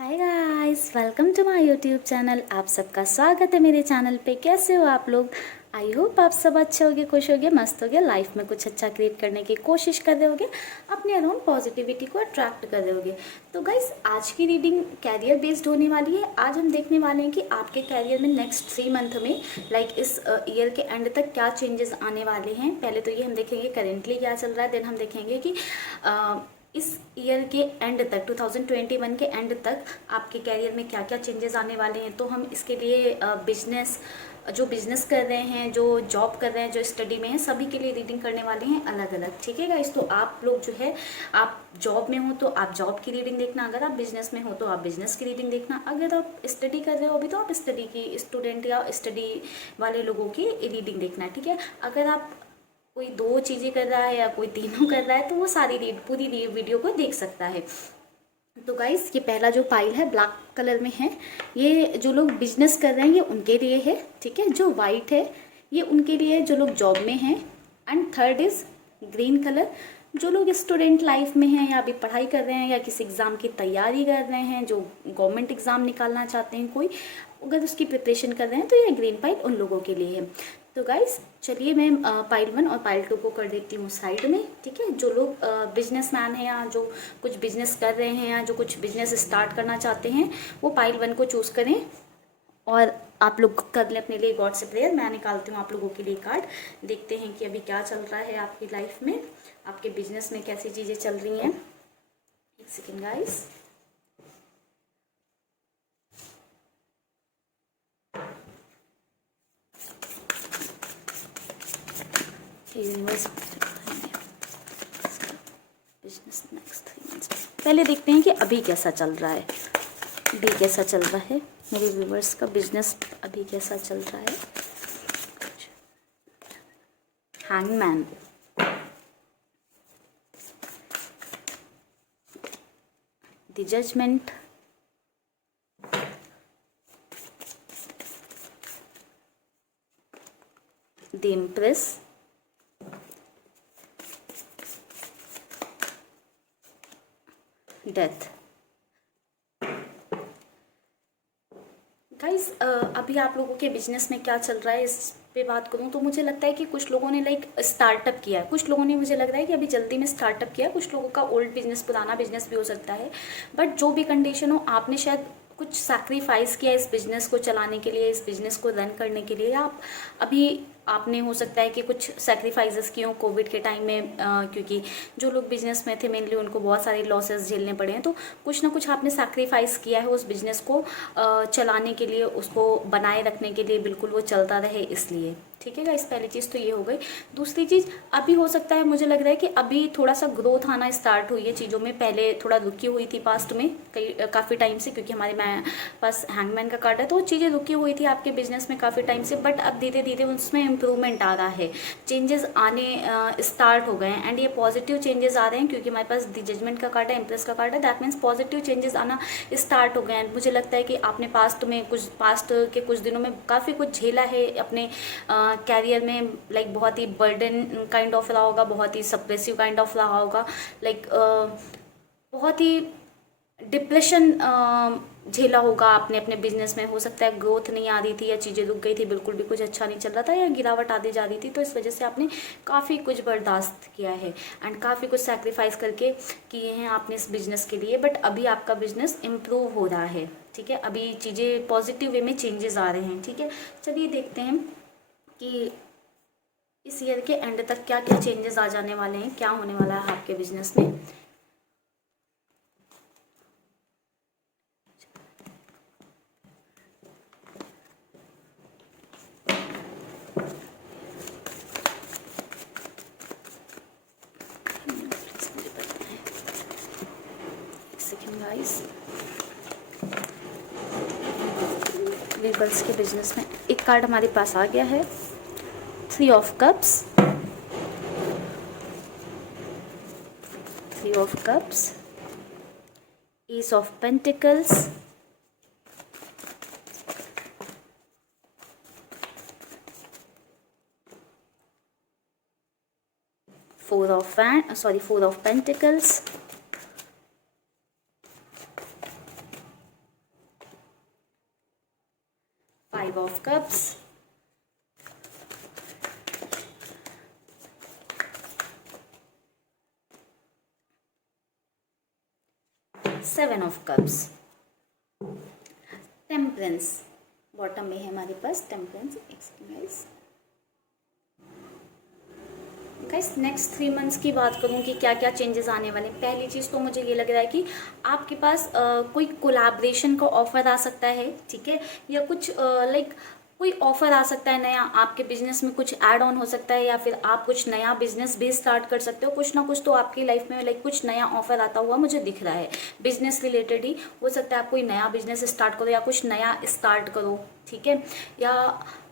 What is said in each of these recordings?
Hi guys, welcome to my YouTube channel. आप सबका स्वागत है मेरे चैनल पे। कैसे हो आप लोग? आई होप आप सब अच्छे होगे, खुश होगे, मस्त होगे, लाइफ में कुछ अच्छा क्रिएट करने की कोशिश कर रहे होगे, अपने अराउंड पॉजिटिविटी को अट्रैक्ट कर रहे होगे। तो गाइस, आज की रीडिंग कैरियर बेस्ड होने वाली है। आज हम देखने वाले हैं कि आपके कैरियर में नेक्स्ट 3 मंथ में लाइक इस ईयर के एंड तक क्या चेंजेस आने वाले हैं। पहले तो ये हम देखेंगे करेंटली क्या चल रहा है, देन हम देखेंगे कि इस ईयर के एंड तक 2021 के एंड तक आपके कैरियर में क्या क्या चेंजेस आने वाले हैं। तो हम इसके लिए जो बिजनेस कर रहे हैं, जो जॉब कर रहे हैं, जो स्टडी में हैं, सभी के लिए रीडिंग करने वाले हैं अलग अलग। ठीक है गाइस, तो आप लोग जो है, आप जॉब में हो तो आप जॉब की रीडिंग देखना, अगर आप बिजनेस में हो तो आप बिजनेस की रीडिंग देखना, अगर आप स्टडी कर रहे हो अभी तो आप स्टडी की, स्टूडेंट या स्टडी वाले लोगों की रीडिंग देखना। ठीक है, अगर आप कोई 2 चीज़ें कर रहा है या कोई तीनों कर रहा है तो वो पूरी वीडियो को देख सकता है। तो गाइस, ये पहला जो पाइल है ब्लैक कलर में है, ये जो लोग बिजनेस कर रहे हैं ये उनके लिए है। ठीक है, जो वाइट है ये उनके लिए है जो लोग जॉब में हैं। And third is green colour, जो लोग स्टूडेंट लाइफ में हैं या अभी पढ़ाई कर रहे हैं या किसी एग्ज़ाम की तैयारी कर रहे हैं, जो गवर्नमेंट एग्ज़ाम निकालना चाहते हैं, कोई अगर उसकी प्रिपरेशन कर रहे हैं तो ये ग्रीन पाइल उन लोगों के लिए है। तो गाइस चलिए, मैं पाइल 1 और पाइल 2 को कर देती हूँ साइड में। ठीक है, जो लोग बिजनेसमैन हैं या जो कुछ बिजनेस कर रहे हैं या जो कुछ बिजनेस स्टार्ट करना चाहते हैं वो पाइल 1 को चूज़ करें और आप लोग कर लें अपने लिए गॉड से प्रेयर। मैं निकालती हूँ आप लोगों के लिए कार्ड, देखते हैं कि अभी क्या चल रहा है आपकी लाइफ में, आपके बिजनेस में कैसी चीज़ें चल रही हैं। एक second guys. Business next 3 months, पहले देखते हैं कि अभी कैसा चल रहा है। अभी कैसा चल रहा है मेरे व्यूवर्स का बिजनेस, अभी कैसा चल रहा है। Hangman, the judgement, the empress, death. Guys, अभी आप लोगों के बिजनेस में क्या चल रहा है इस पे बात करूँ तो मुझे लगता है कि कुछ लोगों ने लाइक स्टार्टअप किया है, कुछ लोगों ने, मुझे लग रहा है कि अभी जल्दी में स्टार्टअप किया है, कुछ लोगों का ओल्ड बिजनेस, पुराना बिजनेस भी हो सकता है। बट जो भी कंडीशन हो, आपने शायद कुछ सैक्रिफाइस किया इस बिजनेस को चलाने के लिए, इस बिजनेस को रन करने के लिए। आप अभी आपने हो सकता है कि कुछ सैक्रिफाइसेस किए हों कोविड के टाइम में, क्योंकि जो लोग बिजनेस में थे मेनली उनको बहुत सारे लॉसेस झेलने पड़े हैं। तो कुछ ना कुछ आपने सैक्रिफाइस किया है उस बिजनेस को चलाने के लिए, उसको बनाए रखने के लिए, बिल्कुल वो चलता रहे इसलिए। ठीक है गाइस, पहली चीज़ तो ये हो गई। दूसरी चीज़, अभी हो सकता है, मुझे लग रहा है कि अभी थोड़ा सा ग्रोथ आना स्टार्ट हुई है चीज़ों में। पहले थोड़ा रुकी हुई थी पास्ट में काफ़ी टाइम से, क्योंकि हमारे पास हैंगमैन का कार्ड है, तो वो चीज़ें रुकी हुई थी आपके बिजनेस में काफ़ी टाइम से। बट अब धीरे धीरे उसमें इम्प्रूवमेंट आ रहा है, चेंजेस आने स्टार्ट हो गए हैं। एंड ये पॉजिटिव चेंजेस आ रहे हैं, क्योंकि हमारे पास द जजमेंट का कार्ड है, इम्प्रेस का कार्ड है, दैट मीन्स पॉजिटिव चेंजेस आना स्टार्ट हो गए हैं। मुझे लगता है कि आपने पास्ट के कुछ दिनों में काफ़ी कुछ झेला है अपने कैरियर में। लाइक बहुत ही बर्डन काइंड ऑफ रहा होगा, बहुत ही सप्रेसिव काइंड ऑफ रहा होगा, लाइक बहुत ही डिप्रेशन झेला होगा आपने अपने बिजनेस में। हो सकता है ग्रोथ नहीं आ रही थी या चीज़ें रुक गई थी, बिल्कुल भी कुछ अच्छा नहीं चल रहा था या गिरावट आती जा रही थी, तो इस वजह से आपने काफ़ी कुछ बर्दाश्त किया है एंड काफ़ी कुछ सैक्रिफाइस करके किए हैं आपने इस बिज़नेस के लिए। बट अभी आपका बिजनेस इम्प्रूव हो रहा है। ठीक है, अभी चीज़ें पॉजिटिव वे में चेंजेस आ रहे हैं। ठीक है, चलिए देखते हैं कि इस ईयर के एंड तक क्या क्या चेंजेस आ जाने वाले हैं, क्या होने वाला है आपके बिजनेस में। गाइस, वीबल्स के बिजनेस में एक कार्ड हमारे पास आ गया है, 3 of cups, 3 of cups, S of pentacles, 4 of pentacles, 5 of Cups, 7 of Cups, temperance bottom में है हमारे पास टेम्परेंस। गाइस नेक्स्ट 3 मंथ्स की बात करूं कि क्या क्या चेंजेस आने वाले हैं। पहली चीज़ तो मुझे ये लग रहा है कि आपके पास कोई कोलैबोरेशन का ऑफर आ सकता है, ठीक है, या कुछ लाइक कोई ऑफर आ सकता है नया, आपके बिजनेस में कुछ ऐड ऑन हो सकता है, या फिर आप कुछ नया बिजनेस भी स्टार्ट कर सकते हो। कुछ ना कुछ तो आपकी लाइफ में लाइक कुछ नया ऑफर आता हुआ मुझे दिख रहा है, बिजनेस रिलेटेड ही हो सकता है। आप कोई नया बिजनेस स्टार्ट करो या कुछ नया स्टार्ट करो, ठीक है, या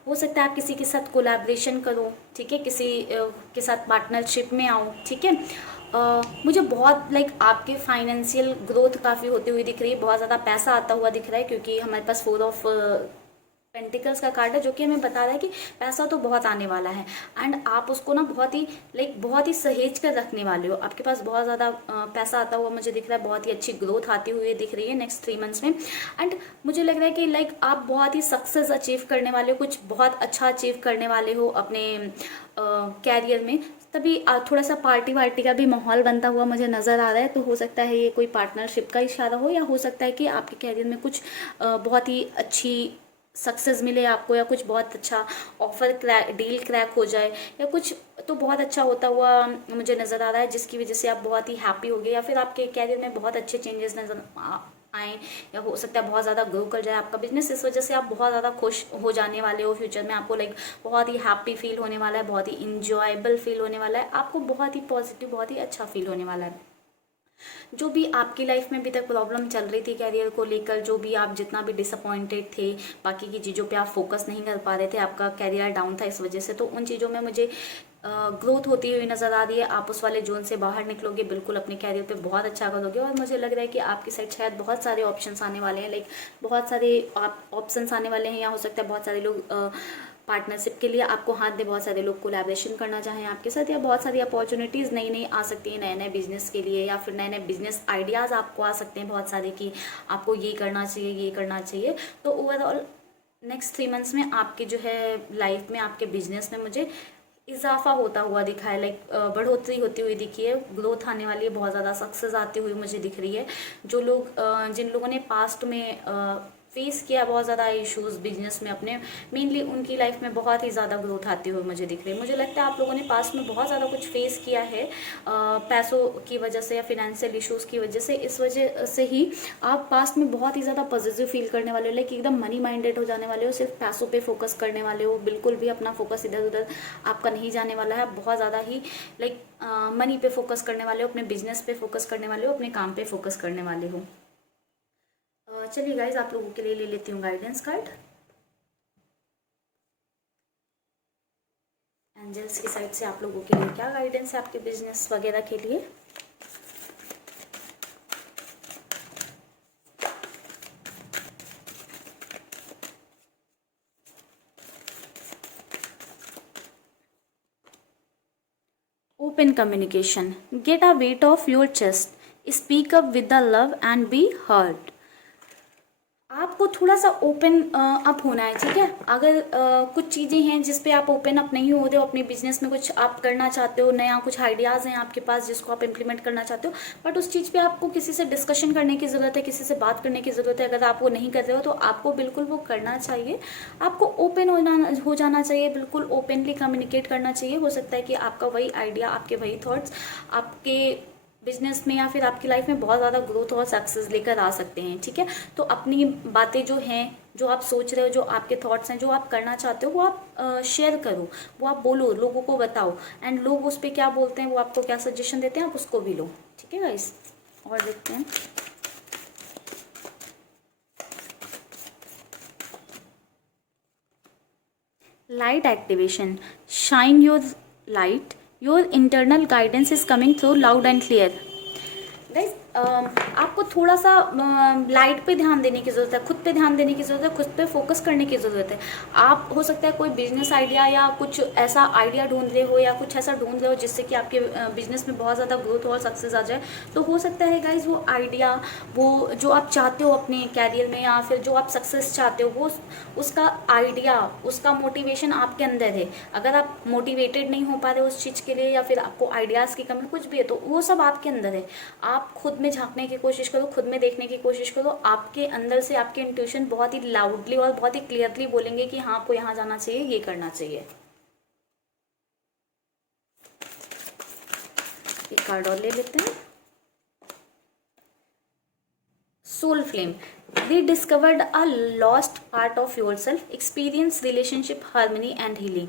हो सकता है आप किसी के साथ कोलैबोरेशन करो, ठीक है, किसी के साथ पार्टनरशिप में आओ, ठीक है। मुझे बहुत लाइक आपके फाइनेंशियल ग्रोथ काफ़ी होती हुई दिख रही है, बहुत ज़्यादा पैसा आता हुआ दिख रहा है, क्योंकि हमारे पास 4 ऑफ पेंटिकल्स का कार्ड है जो कि हमें बता रहा है कि पैसा तो बहुत आने वाला है, एंड आप उसको ना बहुत ही लाइक बहुत ही सहेज कर रखने वाले हो। आपके पास बहुत ज़्यादा पैसा आता हुआ मुझे दिख रहा है, बहुत ही अच्छी ग्रोथ आती हुई दिख रही है नेक्स्ट 3 मंथ्स में। एंड मुझे लग रहा है कि लाइक आप बहुत ही सक्सेस अचीव करने वाले हो, कुछ बहुत अच्छा अचीव करने वाले हो अपने कैरियर में। तभी थोड़ा सा पार्टी वार्टी का भी माहौल बनता हुआ मुझे नज़र आ रहा है, तो हो सकता है ये कोई पार्टनरशिप का इशारा हो, या हो सकता है कि आपके कैरियर में कुछ बहुत ही अच्छी सक्सेस मिले आपको, या कुछ बहुत अच्छा ऑफर डील क्रैक हो जाए, या कुछ तो बहुत अच्छा होता हुआ मुझे नज़र आ रहा है, जिसकी वजह से आप बहुत ही हैप्पी हो गए, या फिर आपके कैरियर में बहुत अच्छे चेंजेस नजर आए, या हो सकता है बहुत ज़्यादा ग्रो कर जाए आपका बिजनेस। इस वजह से आप बहुत ज़्यादा खुश हो जाने वाले हो फ्यूचर में। आपको लाइक बहुत ही हैप्पी फील होने वाला है, बहुत ही इंजॉयबल फील होने वाला है, आपको बहुत ही पॉजिटिव, बहुत ही अच्छा फील होने वाला है। जो भी आपकी लाइफ में अभी तक प्रॉब्लम चल रही थी कैरियर को लेकर, जो भी आप जितना भी डिसअपॉइंटेड थे, बाकी की चीज़ों पे आप फोकस नहीं कर पा रहे थे, आपका कैरियर डाउन था इस वजह से, तो उन चीज़ों में मुझे ग्रोथ होती हुई नज़र आ रही है। आप उस वाले जोन से बाहर निकलोगे, बिल्कुल अपने कैरियर पे बहुत अच्छा करोगे, और मुझे लग रहा है कि आपकी साइड शायद बहुत सारे ऑप्शंस आने वाले हैं, लाइक बहुत सारे ऑप्शंस आने वाले हैं, या हो सकता है बहुत सारे लोग पार्टनरशिप के लिए आपको हाथ दे, बहुत सारे लोग कोलैबोरेशन करना चाहें आपके साथ, या बहुत सारी अपॉर्चुनिटीज़ नई नई आ सकती हैं नए नए बिजनेस के लिए, या फिर नए नए बिजनेस आइडियाज़ आपको आ सकते हैं बहुत सारे कि आपको ये करना चाहिए, ये करना चाहिए। तो ओवरऑल नेक्स्ट 3 मंथ्स में आपके जो है लाइफ में, आपके बिजनेस में मुझे इजाफा होता हुआ दिखा है, लाइक बढ़ोतरी होती हुई दिखी है, ग्रोथ आने वाली है, बहुत ज़्यादा सक्सेस आती हुई मुझे दिख रही है। जो लोग जिन लोगों ने पास्ट में फेस किया बहुत ज़्यादा इश्यूज़ बिजनेस में अपने, मेनली उनकी लाइफ में बहुत ही ज़्यादा ग्रोथ आती हुई मुझे दिख रही है। मुझे लगता है आप लोगों ने पास्ट में बहुत ज़्यादा कुछ फेस किया है पैसों की वजह से या फिनेंशियल इश्यूज़ की वजह से। इस वजह से ही आप पास्ट में बहुत ही ज़्यादा पॉजिटिव फील करने वाले हो, लाइक एकदम मनी माइंडेड हो जाने वाले हो, सिर्फ पैसों पे फोकस करने वाले हो, बिल्कुल भी अपना फोकस इधर उधर आपका नहीं जाने वाला है। आप बहुत ज़्यादा ही लाइक मनी पे फोकस करने वाले हो, अपने बिजनेस पे फोकस करने वाले हो, अपने काम पे फोकस करने वाले हो। चलिए गाइज आप लोगों के लिए ले लेती हूँ गाइडेंस कार्ड एंजल्स की साइड से। आप लोगों के लिए क्या गाइडेंस है आपके बिजनेस वगैरह के लिए। Open communication, get a weight off your chest, speak up with the love and be hurt. आपको थोड़ा सा ओपन अप होना है, ठीक है। अगर कुछ चीज़ें हैं जिस पे आप ओपन अप नहीं हो रहे हो, अपने बिजनेस में कुछ आप करना चाहते हो, नया कुछ आइडियाज़ हैं आपके पास जिसको आप इम्प्लीमेंट करना चाहते हो, बट उस चीज़ पे आपको किसी से डिस्कशन करने की ज़रूरत है, किसी से बात करने की ज़रूरत है। अगर आप वो नहीं कर रहे हो तो आपको बिल्कुल वो करना चाहिए, आपको ओपन हो जाना चाहिए, बिल्कुल ओपनली कम्युनिकेट करना चाहिए। हो सकता है कि आपका वही आइडिया, आपके वही थॉट्स आपके बिजनेस में या फिर आपकी लाइफ में बहुत ज़्यादा ग्रोथ और सक्सेस लेकर आ सकते हैं, ठीक है। तो अपनी बातें जो हैं, जो आप सोच रहे हो, जो आपके थॉट्स हैं, जो आप करना चाहते हो, वो आप शेयर करो, वो आप बोलो, लोगों को बताओ, एंड लोग उस पर क्या बोलते हैं, वो आपको क्या सजेशन देते हैं, आप उसको भी लो, ठीक है गाइस। और देखते हैं light activation, shine your light, your internal guidance is coming through loud and clear. Guys आपको थोड़ा सा लाइट पे ध्यान देने की ज़रूरत है, खुद पे ध्यान देने की ज़रूरत है, खुद पे फोकस करने की ज़रूरत है। आप हो सकता है कोई बिजनेस आइडिया या कुछ ऐसा आइडिया ढूंढ रहे हो या कुछ ऐसा ढूंढ रहे हो जिससे कि आपके बिजनेस में बहुत ज़्यादा ग्रोथ और सक्सेस आ जाए। तो हो सकता है गाइज वो आइडिया, वो जो आप चाहते हो अपने कैरियर में या फिर जो आप सक्सेस चाहते हो, वो उसका आइडिया, उसका मोटिवेशन आपके अंदर है। अगर आप मोटिवेटेड नहीं हो पा रहे उस चीज़ के लिए या फिर आपको आइडियाज़ की कमी कुछ भी है, तो वो सब आपके अंदर है। आप खुद में झांकने की कोशिश करो, खुद में देखने की कोशिश करो। आपके अंदर से आपके इंट्यूशन बहुत ही लाउडली और बहुत ही क्लियरली बोलेंगे कि हाँ, आपको यहाँ जाना चाहिए, ये करना चाहिए। एक कार्ड और ले लेते हैं। Soul flame, rediscovered a lost part of yourself, experience relationship harmony and healing।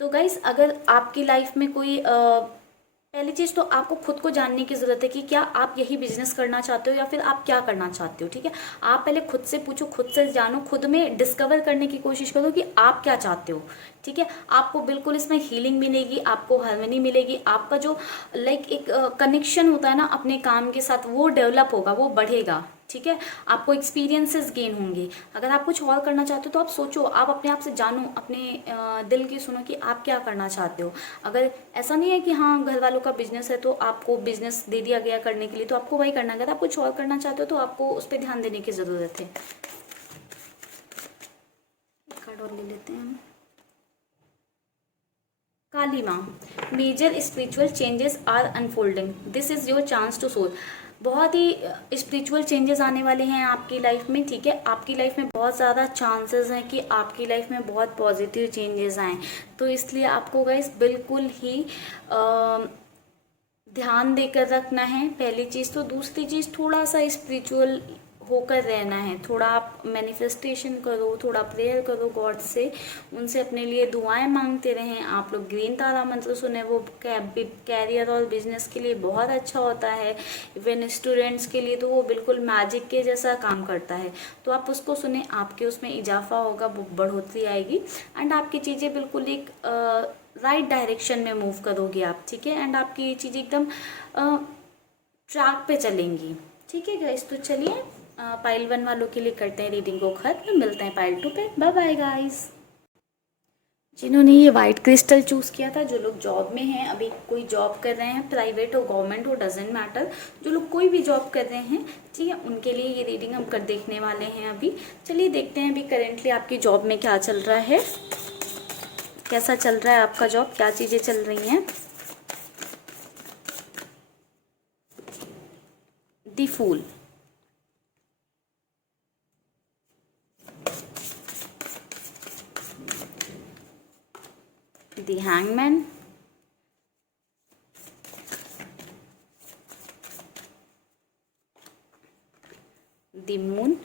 तो गाइस, अगर आपकी लाइफ में कोई पहली चीज़ तो आपको खुद को जानने की ज़रूरत है कि क्या आप यही बिजनेस करना चाहते हो या फिर आप क्या करना चाहते हो। ठीक है, आप पहले खुद से पूछो, खुद से जानो, खुद में डिस्कवर करने की कोशिश करो कि आप क्या चाहते हो। ठीक है, आपको बिल्कुल इसमें हीलिंग मिलेगी, आपको हार्मनी मिलेगी, आपका जो लाइक एक कनेक्शन होता है ना अपने काम के साथ, वो डेवलप होगा, वो बढ़ेगा। ठीक है, आपको एक्सपीरियंसेस गेन होंगे। अगर आप कुछ और करना चाहते हो तो आप सोचो, आप अपने आप से जानो, अपने दिल की सुनो कि आप क्या करना चाहते हो। अगर ऐसा नहीं है कि हाँ घर वालों का बिजनेस है तो आपको बिजनेस दे दिया गया करने के लिए तो आपको वही करना है। अगर आप कुछ और करना चाहते हो तो आपको उस पर ध्यान देने की ज़रूरत है। कार्ड और ले लेते हैं हम। काली माँ, major spiritual changes are unfolding, this is your chance to soul. बहुत ही स्पिरिचुअल चेंजेस आने वाले हैं आपकी लाइफ में। ठीक है, आपकी लाइफ में बहुत ज़्यादा चांसेस हैं कि आपकी लाइफ में बहुत पॉजिटिव चेंजेस आएँ। तो इसलिए आपको गाइस बिल्कुल ही ध्यान देकर रखना है, पहली चीज़। तो दूसरी चीज़, थोड़ा सा स्पिरिचुअल होकर रहना है। थोड़ा आप मैनिफेस्टेशन करो, थोड़ा प्रेयर करो गॉड से, उनसे अपने लिए दुआएं मांगते रहें। आप लोग ग्रीन तारा मंत्र सुने, वो कैरियर और बिजनेस के लिए बहुत अच्छा होता है। इवन स्टूडेंट्स के लिए तो वो बिल्कुल मैजिक के जैसा काम करता है। तो आप उसको सुने, आपके उसमें इजाफा होगा, बढ़ोतरी आएगी एंड आपकी चीज़ें बिल्कुल एक राइट डायरेक्शन में मूव करोगे आप। ठीक है, एंड आपकी ये चीज़ एकदम ट्रैक पे चलेंगी। ठीक है गाइस, तो चलिए पाइल 1 वालों के लिए करते हैं रीडिंग को खत्म, मिलते हैं पाइल 2 पे। Bye bye guys. जिन्होंने ये वाइट क्रिस्टल चूज़ किया था, जो लोग जॉब में हैं, अभी कोई जॉब कर रहे हैं, प्राइवेट हो गवर्नमेंट हो डजेंट मैटर, जो लोग कोई भी जॉब कर रहे हैं, ठीक है, उनके लिए ये रीडिंग हम कर देखने वाले हैं अभी। चलिए देखते हैं अभी करेंटली आपकी जॉब में क्या चल रहा है, कैसा चल रहा है आपका जॉब, क्या चीज़ें चल रही हैं। The fool, the hangman, the moon,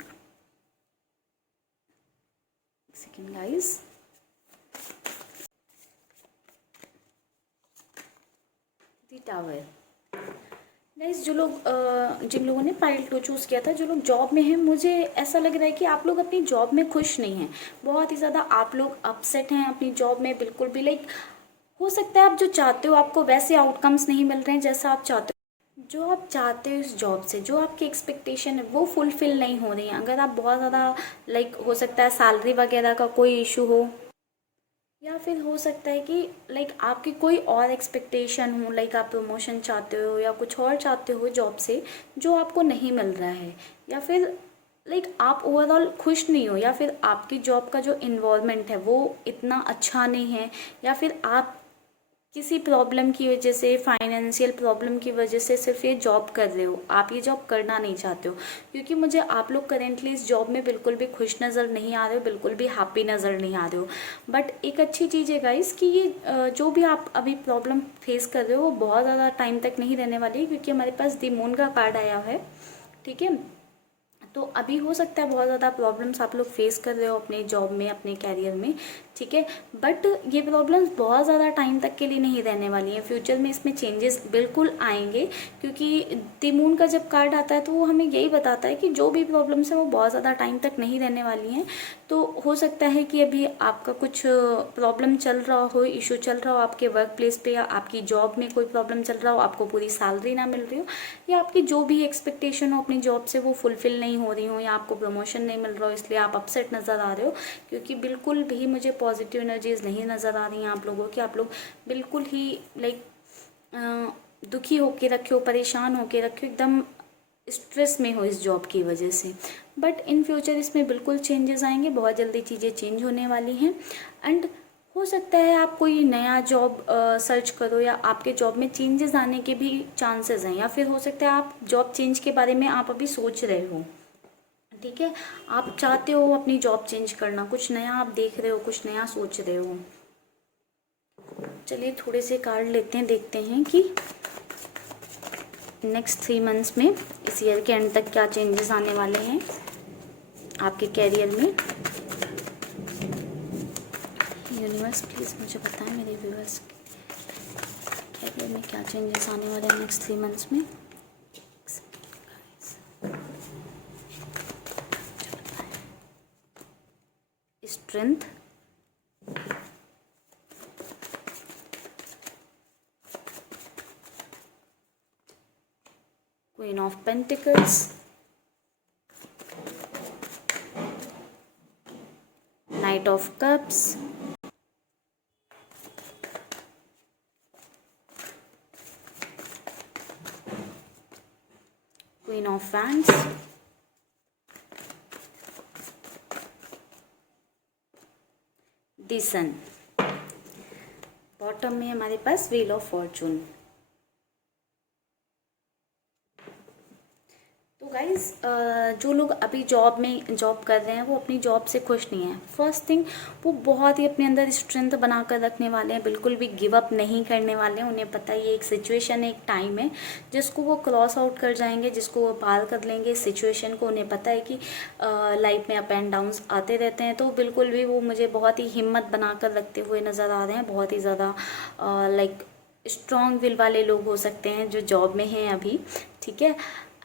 second guys, the tower. Guys, जो लोग जिन लोगों ने पाइल 2 चूज़ किया था, जो लोग जॉब में हैं, मुझे ऐसा लग रहा है कि आप लोग अपनी जॉब में खुश नहीं हैं। बहुत ही ज़्यादा आप लोग अपसेट हैं अपनी जॉब में, बिल्कुल भी लाइक हो सकता है आप जो चाहते हो आपको वैसे आउटकम्स नहीं मिल रहे हैं जैसा आप चाहते हो। जो आप चाहते हो इस जॉब से, जो आपकी एक्सपेक्टेशन है वो फुलफिल नहीं हो रही है। अगर आप बहुत ज़्यादा लाइक हो सकता है सैलरी वगैरह का कोई इशू हो, या फिर हो सकता है कि लाइक आपकी कोई और एक्सपेक्टेशन हो, लाइक आप प्रमोशन चाहते हो या कुछ और चाहते हो जॉब से जो आपको नहीं मिल रहा है, या फिर लाइक आप ओवरऑल खुश नहीं हो, या फिर आपकी जॉब का जो इन्वायरमेंट है वो इतना अच्छा नहीं है, या फिर आप किसी प्रॉब्लम की वजह से, फाइनेंशियल प्रॉब्लम की वजह से सिर्फ ये जॉब कर रहे हो, आप ये जॉब करना नहीं चाहते हो। क्योंकि मुझे आप लोग करेंटली इस जॉब में बिल्कुल भी खुश नज़र नहीं आ रहे हो, बिल्कुल भी हैप्पी नज़र नहीं आ रहे हो। बट एक अच्छी चीज़ है गाइस कि ये जो भी आप अभी प्रॉब्लम फेस कर रहे हो वो बहुत ज़्यादा टाइम तक नहीं रहने वाली है, क्योंकि हमारे पास द मून का कार्ड आया है। ठीक है, तो अभी हो सकता है बहुत ज़्यादा प्रॉब्लम्स आप लोग फेस कर रहे हो अपने जॉब में, अपने कैरियर में, ठीक है। बट ये प्रॉब्लम्स बहुत ज़्यादा टाइम तक के लिए नहीं रहने वाली हैं। फ्यूचर में इसमें चेंजेस बिल्कुल आएंगे, क्योंकि द मून का जब कार्ड आता है तो वो हमें यही बताता है कि जो भी प्रॉब्लम्स हैं वो बहुत ज़्यादा टाइम तक नहीं रहने वाली हैं। तो हो सकता है कि अभी आपका कुछ प्रॉब्लम चल रहा हो, इशू चल रहा हो आपके वर्क प्लेस पे, या आपकी जॉब में कोई प्रॉब्लम चल रहा हो, आपको पूरी सैलरी ना मिल रही हो, या आपकी जो भी एक्सपेक्टेशन हो अपनी जॉब से वो फुलफिल नहीं हो रही हो, या आपको प्रमोशन नहीं मिल रहा हो, इसलिए आप अपसेट नज़र आ रहे हो। क्योंकि बिल्कुल भी मुझे पॉजिटिव एनर्जीज नहीं नज़र आ रही हैं आप लोगों की। आप लोग बिल्कुल ही लाइक दुखी होके रखे हो, परेशान होके रखे हो, एकदम स्ट्रेस में हो इस जॉब की वजह से। बट इन फ्यूचर इसमें बिल्कुल चेंजेस आएंगे, बहुत जल्दी चीज़ें चेंज होने वाली हैं। एंड हो सकता है आप कोई नया जॉब सर्च करो, या आपके जॉब में चेंजेस आने के भी चांसेस हैं, या फिर हो सकता है आप जॉब चेंज के बारे में आप अभी सोच रहे हो, ठीक है। आप चाहते हो अपनी जॉब चेंज करना, कुछ नया आप देख रहे हो, कुछ नया सोच रहे हो। चलिए थोड़े से कार्ड लेते हैं, देखते हैं कि नेक्स्ट 3 मंथ्स में, इस ईयर के एंड तक क्या चेंजेस आने वाले हैं आपके कैरियर में। यूनिवर्स प्लीज़ मुझे बताएं मेरे व्यूअर्स कैरियर में क्या चेंजेस आने वाले हैं नेक्स्ट 3 मंथ्स में। Strength, queen of pentacles, knight of cups, queen of wands, the sun. Bottom में हमारे पास व्हील ऑफ फॉर्चून। तो गाइज जो लोग अभी जॉब कर रहे हैं वो अपनी जॉब से खुश नहीं हैं। फर्स्ट थिंग, वो बहुत ही अपने अंदर स्ट्रेंथ बना कर रखने वाले हैं, बिल्कुल भी गिव अप नहीं करने वाले हैं। उन्हें पता है ये एक सिचुएशन है, एक टाइम है जिसको वो क्रॉस आउट कर जाएंगे, जिसको वो पार कर लेंगे इस सिचुएशन को। उन्हें पता है कि लाइफ में अप एंड डाउन्स आते रहते हैं। तो बिल्कुल भी वो मुझे बहुत ही हिम्मत बना कर रखते हुए नज़र आ रहे हैं। बहुत ही ज़्यादा लाइक स्ट्रॉन्ग विल वाले लोग हो सकते हैं जो जॉब में हैं अभी, ठीक है।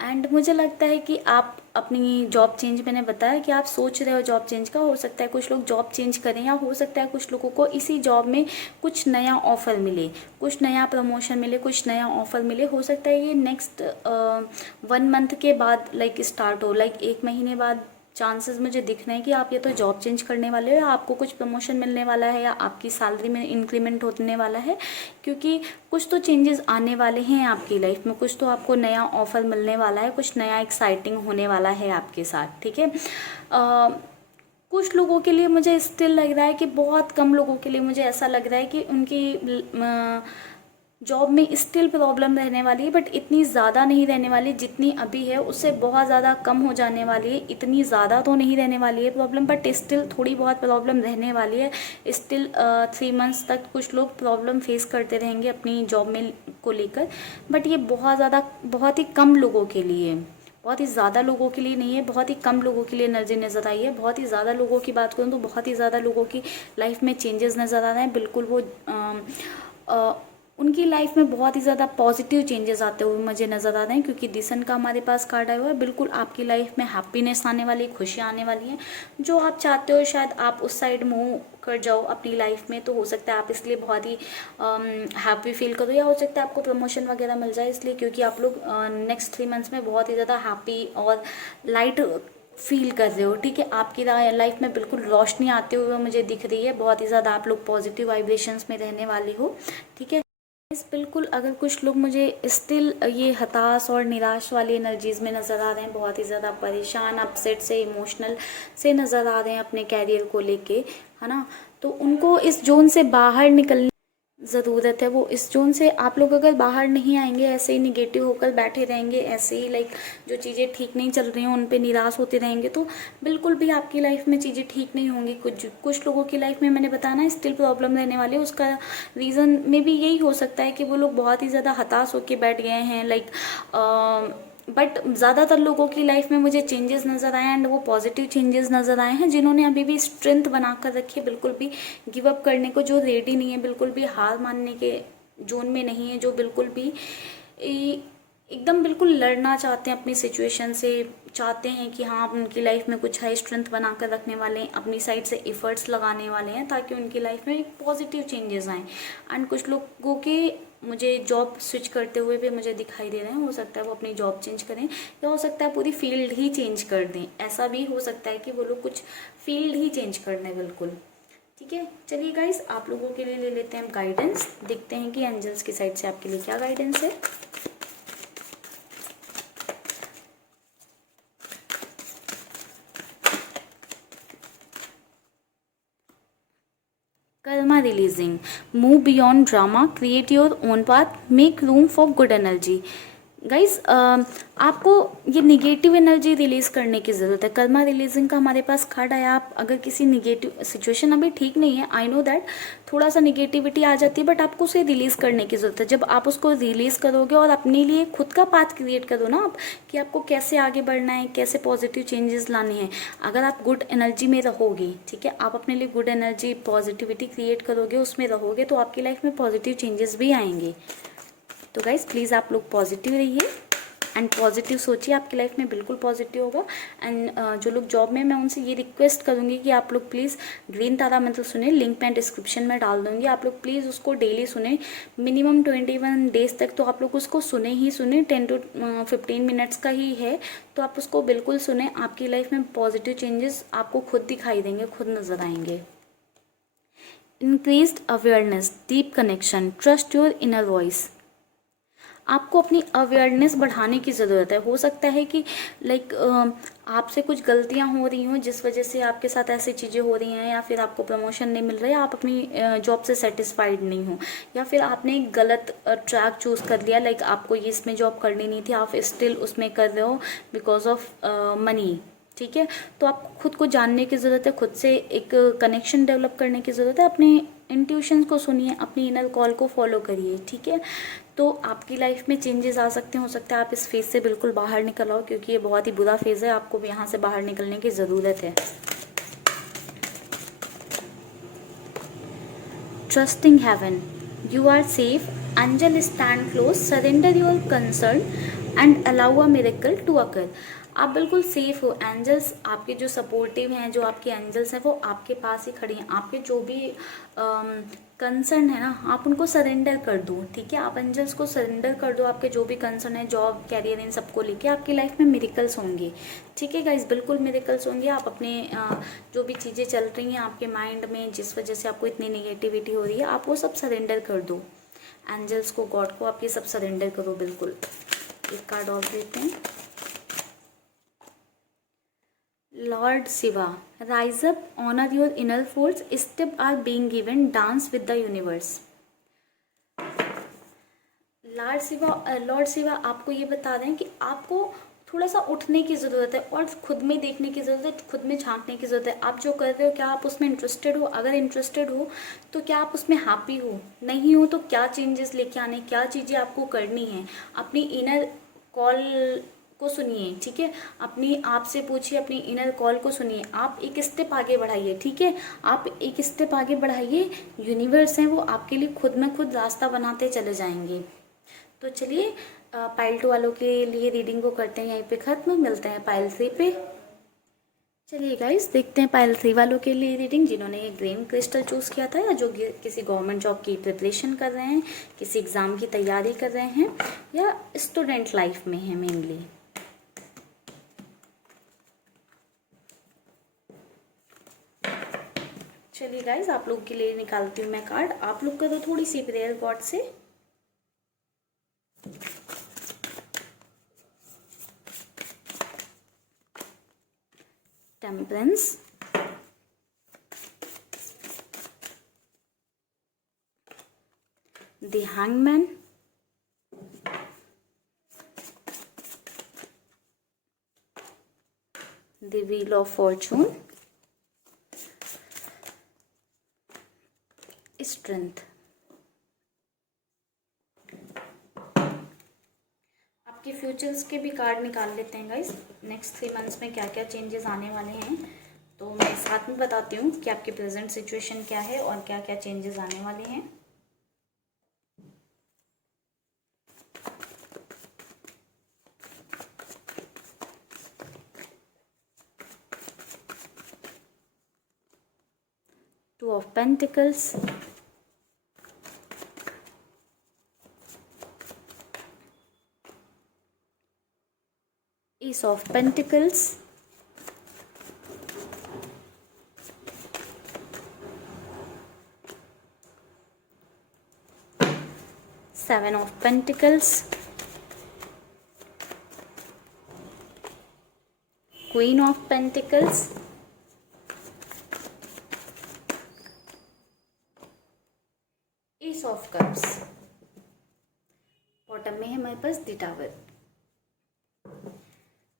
एंड मुझे लगता है कि आप अपनी जॉब चेंज, मैंने बताया कि आप सोच रहे हो जॉब चेंज का। हो सकता है कुछ लोग जॉब चेंज करें, या हो सकता है कुछ लोगों को इसी जॉब में कुछ नया ऑफ़र मिले, कुछ नया प्रमोशन मिले, कुछ नया ऑफ़र मिले। हो सकता है ये नेक्स्ट 1 मंथ के बाद लाइक स्टार्ट हो, लाइक 1 महीने बाद चांसेस मुझे दिख रहे हैं कि आप या तो जॉब चेंज करने वाले हो, या आपको कुछ प्रमोशन मिलने वाला है, या आपकी सैलरी में इंक्रीमेंट होने वाला है। क्योंकि कुछ तो चेंजेस आने वाले हैं आपकी लाइफ में, कुछ तो आपको नया ऑफर मिलने वाला है, कुछ नया एक्साइटिंग होने वाला है आपके साथ, ठीक है। कुछ लोगों के लिए मुझे स्टिल लग रहा है कि, बहुत कम लोगों के लिए मुझे ऐसा लग रहा है कि उनकी जॉब में स्टिल प्रॉब्लम रहने वाली है, बट इतनी ज़्यादा नहीं रहने वाली जितनी अभी है, उससे बहुत ज़्यादा कम हो जाने वाली है। इतनी ज़्यादा तो नहीं रहने वाली है प्रॉब्लम, बट स्टिल थोड़ी बहुत प्रॉब्लम रहने वाली है। स्टिल 3 मंथ्स तक कुछ लोग प्रॉब्लम फेस करते रहेंगे अपनी जॉब में को लेकर, बट ये बहुत ही कम लोगों के लिए, बहुत ही ज़्यादा लोगों के लिए नहीं है, बहुत ही कम लोगों के लिए एनर्जी नज़र आई है। बहुत ही ज़्यादा लोगों की बात करूँ तो बहुत ही ज़्यादा लोगों की लाइफ में चेंजेस नज़र आ रहे हैं। बिल्कुल वो उनकी लाइफ में बहुत ही ज़्यादा पॉजिटिव चेंजेस आते हुए मुझे नज़र आ रहे हैं, क्योंकि दिसन का हमारे पास कार्ड आया हुआ है। बिल्कुल आपकी लाइफ में हैप्पीनेस आने वाली है, खुशियाँ आने वाली हैं। जो आप चाहते हो शायद आप उस साइड मूव कर जाओ अपनी लाइफ में, तो हो सकता है आप इसलिए बहुत ही हैप्पी फील करो, या हो सकता है आपको प्रमोशन वगैरह मिल जाए इसलिए, क्योंकि आप लोग नेक्स्ट 3 मंथ्स में बहुत ही ज़्यादा हैप्पी और लाइट फील कर रहे हो, ठीक है। आपकी लाइफ में बिल्कुल रोशनी आते हुए मुझे दिख रही है, बहुत ही ज़्यादा आप लोग पॉजिटिव वाइब्रेशंस में रहने वाले हो, ठीक है। बिल्कुल अगर कुछ लोग मुझे स्टिल ये हताश और निराश वाली एनर्जीज़ में नज़र आ रहे हैं, बहुत ही ज़्यादा परेशान, अपसेट से, इमोशनल से नज़र आ रहे हैं अपने कैरियर को लेके, है ना, तो उनको इस जोन से बाहर निकलने ज़रूरत है। वो इस जोन से आप लोग अगर बाहर नहीं आएंगे, ऐसे ही निगेटिव होकर बैठे रहेंगे, ऐसे ही लाइक जो चीज़ें ठीक नहीं चल रही हैं उन पे निराश होते रहेंगे, तो बिल्कुल भी आपकी लाइफ में चीज़ें ठीक नहीं होंगी। कुछ लोगों की लाइफ में मैंने बताया ना स्टिल प्रॉब्लम रहने वाली है। उसका रीज़न में भी यही हो सकता है कि वो लोग बहुत ही ज़्यादा हताश होकर बैठ गए हैं, लाइक बट ज़्यादातर लोगों की लाइफ में मुझे चेंजेस नज़र आए एंड वो पॉजिटिव चेंजेस नज़र आए हैं, जिन्होंने अभी भी स्ट्रेंथ बना कर रखी है, बिल्कुल भी गिव अप करने को जो रेडी नहीं है, बिल्कुल भी हार मानने के जोन में नहीं है, जो बिल्कुल भी एकदम बिल्कुल लड़ना चाहते हैं अपनी सिचुएशन से, चाहते हैं कि हाँ उनकी लाइफ में कुछ है, स्ट्रेंथ बना कर रखने वाले हैं, अपनी साइड से एफर्ट्स लगाने वाले हैं ताकि उनकी लाइफ में एक पॉजिटिव चेंजेस आएँ। एंड कुछ लोगों के मुझे जॉब स्विच करते हुए भी मुझे दिखाई दे रहे हैं, हो सकता है वो अपनी जॉब चेंज करें या हो सकता है पूरी फील्ड ही चेंज कर दें, ऐसा भी हो सकता है कि वो लोग कुछ फील्ड ही चेंज कर दें बिल्कुल। ठीक है, चलिए गाइस आप लोगों के लिए ले लेते हैं गाइडेंस, देखते हैं कि एंजल्स की साइड से आपके लिए क्या गाइडेंस है। Karma releasing. Move beyond drama, create your own path, make room for good energy. Guys आपको ये निगेटिव एनर्जी रिलीज करने की ज़रूरत है। कर्मा रिलीजिंग का हमारे पास कार्ड आया। आप अगर किसी निगेटिव सिचुएशन अभी ठीक नहीं है, आई नो दैट थोड़ा सा निगेटिविटी आ जाती है, बट आपको उसे रिलीज करने की ज़रूरत है। जब आप उसको रिलीज करोगे और अपने लिए खुद का पाथ क्रिएट करो ना आप, कि आपको कैसे आगे बढ़ना है, कैसे पॉजिटिव चेंजेस लाने हैं। अगर आप गुड एनर्जी में रहोगे, ठीक है, आप अपने लिए गुड एनर्जी पॉजिटिविटी क्रिएट करोगे, उसमें रहोगे, तो आपकी लाइफ में पॉजिटिव चेंजेस भी आएंगे। तो गाइज प्लीज़ आप लोग पॉजिटिव रहिए एंड पॉजिटिव सोचिए, आपकी लाइफ में बिल्कुल पॉजिटिव होगा। एंड जो लोग जॉब में, मैं उनसे ये रिक्वेस्ट करूँगी कि आप लोग प्लीज़ ग्रीन तारा मंत्र सुने, लिंक मैं डिस्क्रिप्शन में डाल दूँगी, आप लोग प्लीज़ उसको डेली सुने, मिनिमम 21 डेज तक तो आप लोग उसको सुने ही सुने। 10 to 15 मिनट्स का ही है, तो आप उसको बिल्कुल सुने। आपकी लाइफ में पॉजिटिव चेंजेस आपको खुद दिखाई देंगे, खुद नज़र आएंगे। Increased awareness, deep connection, trust your inner voice. आपको अपनी अवेयरनेस बढ़ाने की ज़रूरत है। हो सकता है कि लाइक आपसे कुछ गलतियां हो रही हों जिस वजह से आपके साथ ऐसी चीज़ें हो रही हैं, या फिर आपको प्रमोशन नहीं मिल रहा है, आप अपनी जॉब से सेटिस्फाइड नहीं हो, या फिर आपने एक गलत ट्रैक चूज़ कर लिया, लाइक आपको ये इसमें जॉब करनी नहीं थी, आप स्टिल उसमें कर रहे हो बिकॉज ऑफ मनी। ठीक है, तो आपको खुद को जानने की ज़रूरत है, खुद से एक कनेक्शन डेवलप करने की ज़रूरत है। अपने इंट्यूशंस को सुनिए, अपनी इनर कॉल को फॉलो करिए। ठीक है, तो आपकी लाइफ में चेंजेस आ सकते हैं। हो सकता है आप इस फेज से बिल्कुल बाहर निकल आओ, क्योंकि ये बहुत ही बुरा फेज है, आपको भी यहाँ से बाहर निकलने की ज़रूरत है। Trusting heaven, you are safe, angel stand close, surrender your concern and allow a miracle to occur. आप बिल्कुल सेफ हो। एंजल्स आपके जो सपोर्टिव हैं, जो आपके एंजल्स हैं, वो आपके पास ही खड़ी हैं। आपके जो भी कंसर्न है ना, आप उनको सरेंडर कर दो। ठीक है, आप एंजल्स को सरेंडर कर दो, आपके जो भी कंसर्न है, जॉब, कैरियर, इन सबको लेके आपकी लाइफ में मिरेकल्स होंगे। ठीक है गाइस, बिल्कुल मिरेकल्स होंगे। आप अपने जो भी चीज़ें चल रही हैं आपके माइंड में, जिस वजह से आपको इतनी नेगेटिविटी हो रही है, आप वो सब सरेंडर कर दो। एंजल्स को, गॉड को आप ये सब सरेंडर करो बिल्कुल। एक कार्ड और देते हैं। Lord Shiva, rise up, honor your inner force, steps are being given, dance with the universe. Lord Shiva आपको ये बता रहे हैं कि आपको थोड़ा सा उठने की ज़रूरत है और खुद में देखने की ज़रूरत है, खुद में झांकने की ज़रूरत है। आप जो कर रहे हो, क्या आप उसमें इंटरेस्टेड हो? अगर इंटरेस्टेड हो तो क्या आप उसमें हैप्पी हो? नहीं हो तो क्या चेंजेस लेके आने, क्या चीज़ें आपको करनी है? अपनी इनर कॉल को सुनिए। ठीक है, अपनी आप से पूछिए, अपनी इनर कॉल को सुनिए। आप एक स्टेप आगे बढ़ाइए। ठीक है, आप एक स्टेप आगे बढ़ाइए। यूनिवर्स है वो आपके लिए खुद में खुद रास्ता बनाते चले जाएंगे। तो चलिए पाइल 2 वालों के लिए रीडिंग को करते हैं यहीं पे ख़त्म। मिलते हैं पाइल 3 पे। चलिए गाइस देखते हैं पाइल 3 वालों के लिए रीडिंग, जिन्होंने ये ग्रीन क्रिस्टल चूज़ किया था, या जो किसी गवर्नमेंट जॉब की प्रिपरेशन कर रहे हैं, किसी एग्ज़ाम की तैयारी कर रहे हैं, या स्टूडेंट लाइफ में है मेनली। चलिए गाइस आप लोग के लिए निकालती हूँ मैं कार्ड। आप लोग करो थोड़ी सी प्रेयर गॉड से। Temperance, the hangman, the wheel of Fortune, strength. आपके फ्यूचर्स के भी कार्ड निकाल लेते हैं गाइस। नेक्स्ट 3 मंथ्स में क्या क्या चेंजेस आने वाले हैं, तो मैं साथ में बताती हूँ कि आपकी प्रेजेंट सिचुएशन क्या है और क्या क्या चेंजेस आने वाले हैं। Two of pentacles, S of pentacles, seven of pentacles, queen of pentacles, S of cups. Bottom में है हमारे पास द टावर।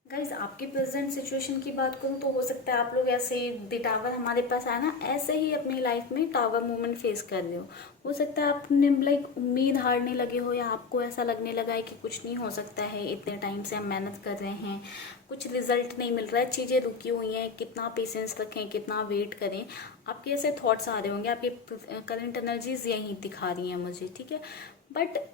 गाइज आपकी प्रेजेंट सिचुएशन की बात करूँ तो हो सकता है आप लोग ऐसे द टावर हमारे पास आया ना, ऐसे ही अपनी लाइफ में टावर मूवमेंट फेस कर रहे हो सकता है आपने लाइक उम्मीद हारने लगे हो, या आपको ऐसा लगने लगा है कि कुछ नहीं हो सकता है, इतने टाइम से हम मेहनत कर रहे हैं, कुछ रिजल्ट नहीं मिल रहा है, चीज़ें रुकी हुई हैं, कितना पेशेंस रखें, कितना वेट करें। आपके ऐसे थॉट्स आ रहे होंगे, आपकी करंट एनर्जीज यही दिखा रही हैं मुझे, ठीक है। बट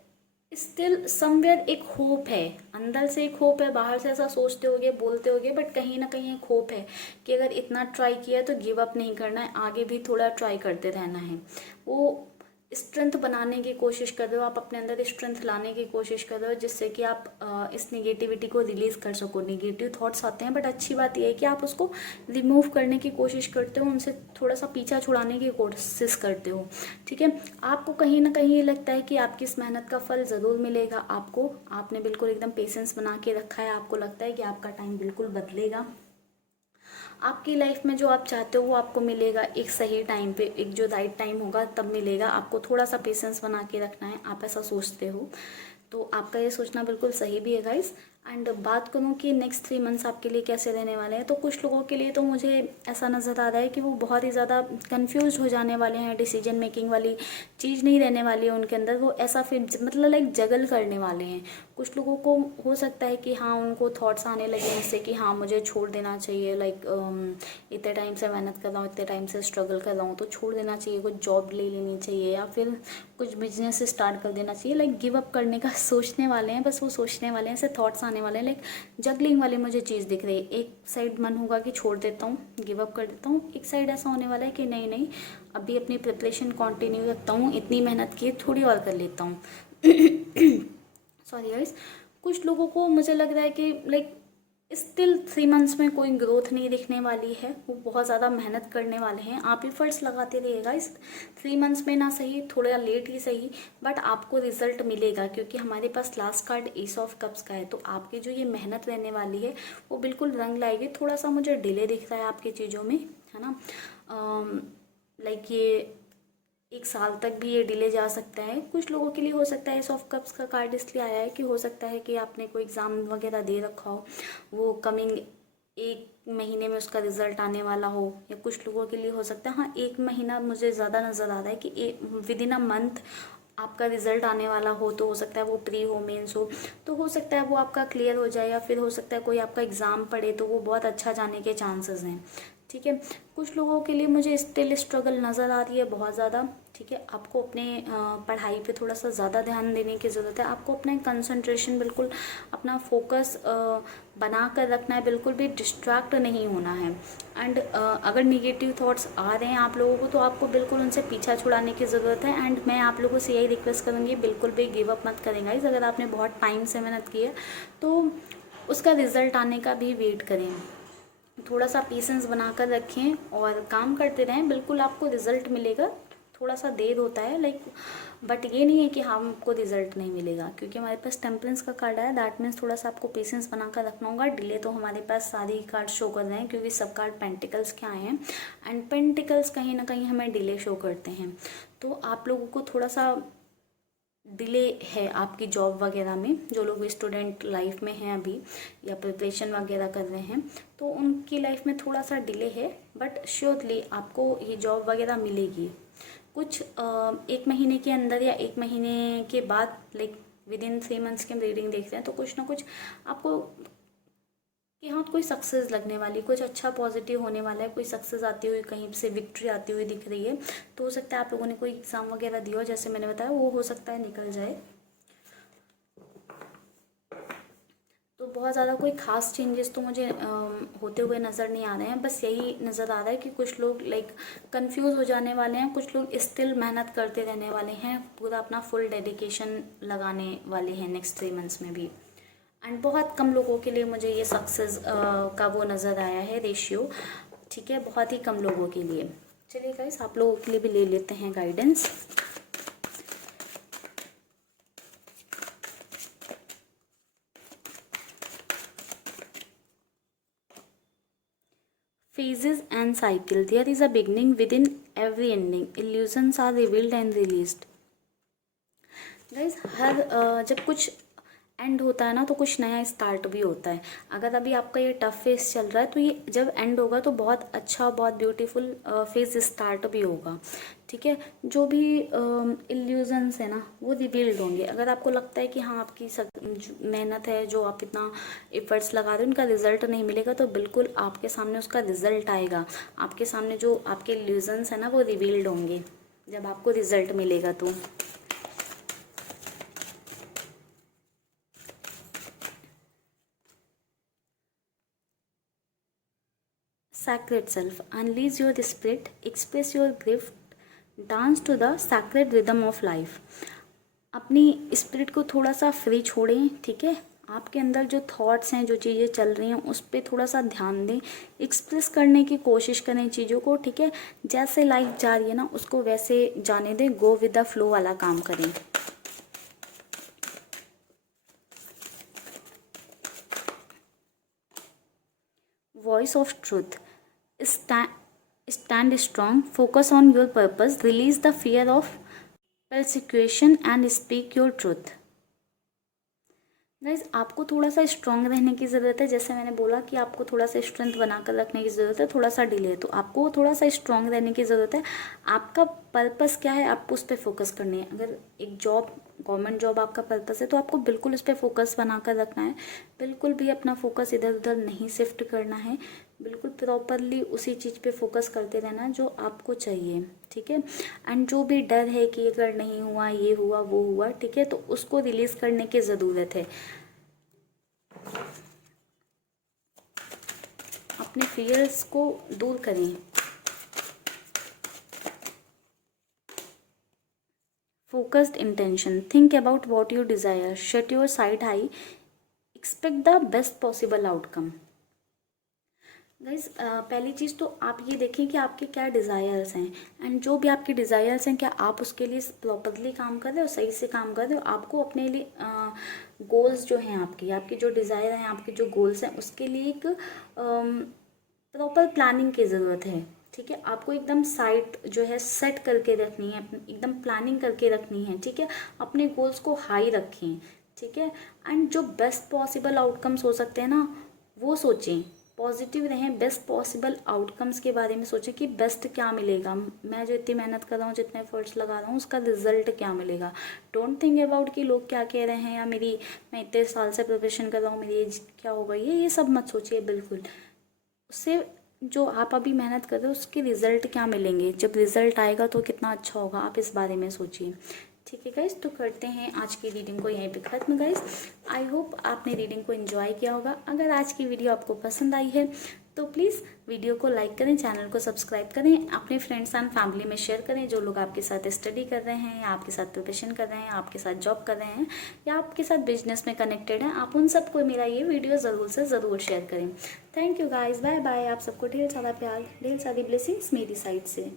स्टिल समवेयर एक होप है, अंदर से एक होप है, बाहर से ऐसा सोचते होगे, बोलते होगे, बट कहीं ना कहीं एक होप है कि अगर इतना ट्राई किया तो गिव अप नहीं करना है, आगे भी थोड़ा ट्राई करते रहना है। वो स्ट्रेंथ बनाने की कोशिश कर रहे हो, आप अपने अंदर स्ट्रेंथ लाने की कोशिश कर रहे हो, जिससे कि आप इस नेगेटिविटी को रिलीज कर सको। नेगेटिव थॉट्स आते हैं, बट अच्छी बात यह है कि आप उसको रिमूव करने की कोशिश करते हो, उनसे थोड़ा सा पीछा छुड़ाने की कोशिश करते हो, ठीक है। आपको कहीं ना कहीं ये लगता है कि आपकी इस मेहनत का फल ज़रूर मिलेगा आपको। आपने बिल्कुल एकदम पेशेंस बना के रखा है, आपको लगता है कि आपका टाइम बिल्कुल बदलेगा, आपकी लाइफ में जो आप चाहते हो वो आपको मिलेगा एक सही टाइम पे, एक जो राइट टाइम होगा तब मिलेगा। आपको थोड़ा सा पेशेंस बना के रखना है, आप ऐसा सोचते हो, तो आपका ये सोचना बिल्कुल सही भी है गाइस। एंड बात करूँ कि नेक्स्ट 3 मंथ्स आपके लिए कैसे रहने वाले हैं, तो कुछ लोगों के लिए तो मुझे ऐसा नज़र आ रहा है कि वो बहुत ही ज़्यादा कंफ्यूज हो जाने वाले हैं, डिसीजन मेकिंग वाली चीज़ नहीं रहने वाली है उनके अंदर, वो ऐसा फिर मतलब लाइक जगल करने वाले हैं। कुछ लोगों को हो सकता है कि हाँ उनको थॉट्स आने लगे ऐसे कि हाँ मुझे छोड़ देना चाहिए, लाइक इतने टाइम से मेहनत कर रहा हूँ, इतने टाइम से स्ट्रगल कर रहा हूँ, तो छोड़ देना चाहिए, कुछ जॉब ले लेनी चाहिए, या फिर कुछ बिजनेस स्टार्ट कर देना चाहिए, लाइक गिव अप करने का सोचने वाले हैं, बस वो सोचने वाले हैं, ऐसे थॉट्स आने वाले हैं, लाइक जगलिंग वाली मुझे चीज़ दिख रही है। एक साइड मन होगा कि छोड़ देता हूँ, गिव अप कर देता हूँ, एक साइड ऐसा होने वाला है कि नहीं नहीं अभी अपनी प्रिपरेशन कंटिन्यू रखता हूँ, इतनी मेहनत की थोड़ी और कर लेता हूँ। सॉरी गाइस, कुछ लोगों को मुझे लग रहा है कि लाइक स्टिल 3 मंथ्स में कोई ग्रोथ नहीं दिखने वाली है, वो बहुत ज़्यादा मेहनत करने वाले हैं। आप एफर्ट्स लगाते रहिएगा, इस 3 मंथ्स में ना सही, थोड़ा लेट ही सही, बट आपको रिजल्ट मिलेगा, क्योंकि हमारे पास last card ace of cups का है। तो आपकी जो ये मेहनत रहने वाली है वो बिल्कुल रंग लाएगी। थोड़ा सा मुझे डिले दिख रहा है आपकी चीज़ों में, है ना, लाइक ये 1 साल तक भी ये डिले जा सकता है। कुछ लोगों के लिए हो सकता है एस ऑफ कप्स का कार्ड इसलिए आया है कि हो सकता है कि आपने कोई एग्ज़ाम वगैरह दे रखा हो, वो कमिंग 1 महीने में उसका रिजल्ट आने वाला हो, या कुछ लोगों के लिए हो सकता है, हाँ 1 महीना मुझे ज़्यादा नज़र आ रहा है कि विद इन अ मंथ आपका रिजल्ट आने वाला हो। तो हो सकता है वो प्री हो, मेंस हो, तो हो सकता है वो आपका क्लियर हो जाए, या फिर हो सकता है कोई आपका एग्ज़ाम पड़े तो वो बहुत अच्छा जाने के चांसेस हैं, ठीक है। कुछ लोगों के लिए मुझे स्टिल स्ट्रगल नज़र आ रही है बहुत ज़्यादा, ठीक है। आपको अपने पढ़ाई पे थोड़ा सा ज़्यादा ध्यान देने की ज़रूरत है, आपको अपना कंसंट्रेशन बिल्कुल अपना फोकस बना कर रखना है, बिल्कुल भी डिस्ट्रैक्ट नहीं होना है। एंड अगर निगेटिव थॉट्स आ रहे हैं आप लोगों को तो आपको बिल्कुल उनसे पीछा छुड़ाने की ज़रूरत है। एंड मैं आप लोगों से यही रिक्वेस्ट करूँगी, बिल्कुल भी गिव अप मत करें गाइस। अगर आपने बहुत टाइम से मेहनत की है तो उसका रिज़ल्ट आने का भी वेट करें, थोड़ा सा पेशेंस बनाकर रखें और काम करते रहें, बिल्कुल आपको रिज़ल्ट मिलेगा। थोड़ा सा देर होता है लाइक, बट ये नहीं है कि हमको रिजल्ट नहीं मिलेगा, क्योंकि हमारे पास टेम्परेंस का कार्ड है, दैट मीन्स थोड़ा सा आपको पेशेंस बनाकर रखना होगा। डिले तो हमारे पास सारे ही कार्ड शो कर रहे हैं, क्योंकि सब कार्ड पेंटिकल्स के आए हैं, एंड पेंटिकल्स कहीं ना कहीं हमें डिले शो करते हैं। तो आप लोगों को थोड़ा सा डिले है आपकी जॉब वगैरह में, जो लोग स्टूडेंट लाइफ में हैं अभी या प्रिपरेशन वगैरह कर रहे हैं, तो उनकी लाइफ में थोड़ा सा डिले है, बट श्योरली आपको ये जॉब वगैरह मिलेगी। कुछ 1 महीने के अंदर या 1 महीने के बाद लाइक विद इन 3 मंथ्स की हम रीडिंग देखते हैं तो कुछ ना कुछ आपको कि हाँ कोई सक्सेस लगने वाली, कुछ अच्छा पॉजिटिव होने वाला है, कोई सक्सेस आती हुई, कहीं से विक्ट्री आती हुई दिख रही है। तो हो सकता है आप लोगों ने कोई एग्ज़ाम वगैरह दिया हो, जैसे मैंने बताया, वो हो सकता है निकल जाए। तो बहुत ज़्यादा कोई ख़ास चेंजेस तो मुझे होते हुए नज़र नहीं आ रहे हैं। बस यही नज़र आ रहा है कि कुछ लोग लाइक कंफ्यूज हो जाने वाले हैं, कुछ लोग स्टिल मेहनत करते रहने वाले हैं, पूरा अपना फुल डेडिकेशन लगाने वाले हैं नेक्स्ट 3 मंथ्स में भी। एंड बहुत कम लोगों के लिए मुझे ये सक्सेस का वो नज़र आया है रेशियो, ठीक है, बहुत ही कम लोगों के लिए। चलिए गाइस, आप लोगों के लिए भी ले लेते हैं guidance. Phases and cycle. There is a beginning within every ending. Illusions are revealed and released. Guys जब कुछ एंड होता है ना तो कुछ नया स्टार्ट भी होता है। अगर अभी आपका ये टफ फेज चल रहा है तो ये जब एंड होगा तो बहुत अच्छा, बहुत ब्यूटीफुल फेज स्टार्ट भी होगा, ठीक है। जो भी इल्यूजन्स है ना वो रिवील्ड होंगे। अगर आपको लगता है कि हाँ आपकी मेहनत है, जो आप इतना एफर्ट्स लगा रहे हो, उनका रिजल्ट नहीं मिलेगा, तो बिल्कुल आपके सामने उसका रिजल्ट आएगा। आपके सामने जो आपके इल्यूजन्स है ना वो रिवील्ड होंगे जब आपको रिजल्ट मिलेगा। तो Sacred self, unleash your spirit, express your gift, dance to the sacred rhythm of life. अपनी स्पिरिट को थोड़ा सा फ्री छोड़ें, ठीक है। आपके अंदर जो थॉट्स हैं, जो चीज़ें चल रही हैं, उस पर थोड़ा सा ध्यान दें, एक्सप्रेस करने की कोशिश करें चीज़ों को, ठीक है। जैसे लाइफ जा रही है ना उसको वैसे जाने दें, गो विद द फ्लो वाला काम करें। Voice of truth, stand strong, focus on your purpose, release the fear of persecution and speak your truth. Guys, आपको थोड़ा सा स्ट्रांग रहने की ज़रूरत है। जैसे मैंने बोला कि आपको थोड़ा सा स्ट्रेंथ बनाकर रखने की ज़रूरत है, थोड़ा सा डिले, तो आपको थोड़ा सा स्ट्रांग रहने की ज़रूरत है। आपका पर्पस क्या है, आपको उस पर फोकस करनी है। अगर एक जॉब, गवर्नमेंट जॉब आपका पर्पस है तो आपको बिल्कुल उस पर फोकस बनाकर रखना है। बिल्कुल भी अपना फोकस इधर उधर नहीं शिफ्ट करना है, बिल्कुल प्रॉपरली उसी चीज़ पे फोकस करते रहना जो आपको चाहिए, ठीक है। एंड जो भी डर है कि अगर नहीं हुआ, ये हुआ, वो हुआ, ठीक है, तो उसको रिलीज करने की ज़रूरत है। अपने फियर्स को दूर करें। Focused intention, think about what you desire, set your side high, expect the best possible outcome. Guys, पहली चीज़ तो आप ये देखें कि आपके क्या डिज़ायर्स हैं, एंड जो भी आपके डिज़ायर्स हैं क्या आप उसके लिए प्रॉपरली काम कर रहे हो, सही से काम कर रहे हो। आपको अपने लिए गोल्स जो हैं, आपके जो डिज़ायर हैं, आपके जो गोल्स हैं, उसके लिए एक प्रॉपर प्लानिंग की ज़रूरत है, ठीक है। आपको एकदम साइट जो है सेट करके रखनी है, एकदम प्लानिंग करके रखनी है, ठीक है। अपने गोल्स को हाई रखें, ठीक है। एंड जो बेस्ट पॉसिबल आउटकम्स हो सकते हैं ना वो सोचें, पॉजिटिव रहें, बेस्ट पॉसिबल आउटकम्स के बारे में सोचें कि बेस्ट क्या मिलेगा, मैं जो इतनी मेहनत कर रहा हूँ, जितने एफर्ट्स लगा रहा हूँ, उसका रिजल्ट क्या मिलेगा। डोंट थिंक अबाउट कि लोग क्या कह रहे हैं, या मैं इतने साल से प्रिपरेशन कर रहा हूँ, मेरी एज क्या होगा, ये सब मत सोचिए बिल्कुल। उससे जो आप अभी मेहनत कर रहे हो उसके रिज़ल्ट क्या मिलेंगे, जब रिज़ल्ट आएगा तो कितना अच्छा होगा, आप इस बारे में सोचिए, ठीक है गाइज। तो करते हैं आज की रीडिंग को यहीं पे ख़त्म गाइज। आई होप आपने रीडिंग को एंजॉय किया होगा। अगर आज की वीडियो आपको पसंद आई है तो प्लीज़ वीडियो को लाइक करें, चैनल को सब्सक्राइब करें, अपने फ्रेंड्स एंड फैमिली में शेयर करें। जो लोग आपके साथ स्टडी कर रहे हैं, या आपके साथ प्रिपरेशन कर रहे हैं, आपके साथ जॉब कर रहे हैं, या आपके साथ बिजनेस में कनेक्टेड हैं, आप उन सबको मेरा ये वीडियो ज़रूर से ज़रूर शेयर करें। Thank you guys, bye bye. आप सबको ढेर सारा प्यार, ढेर सारी ब्लेसिंग्स मेरी साइड से।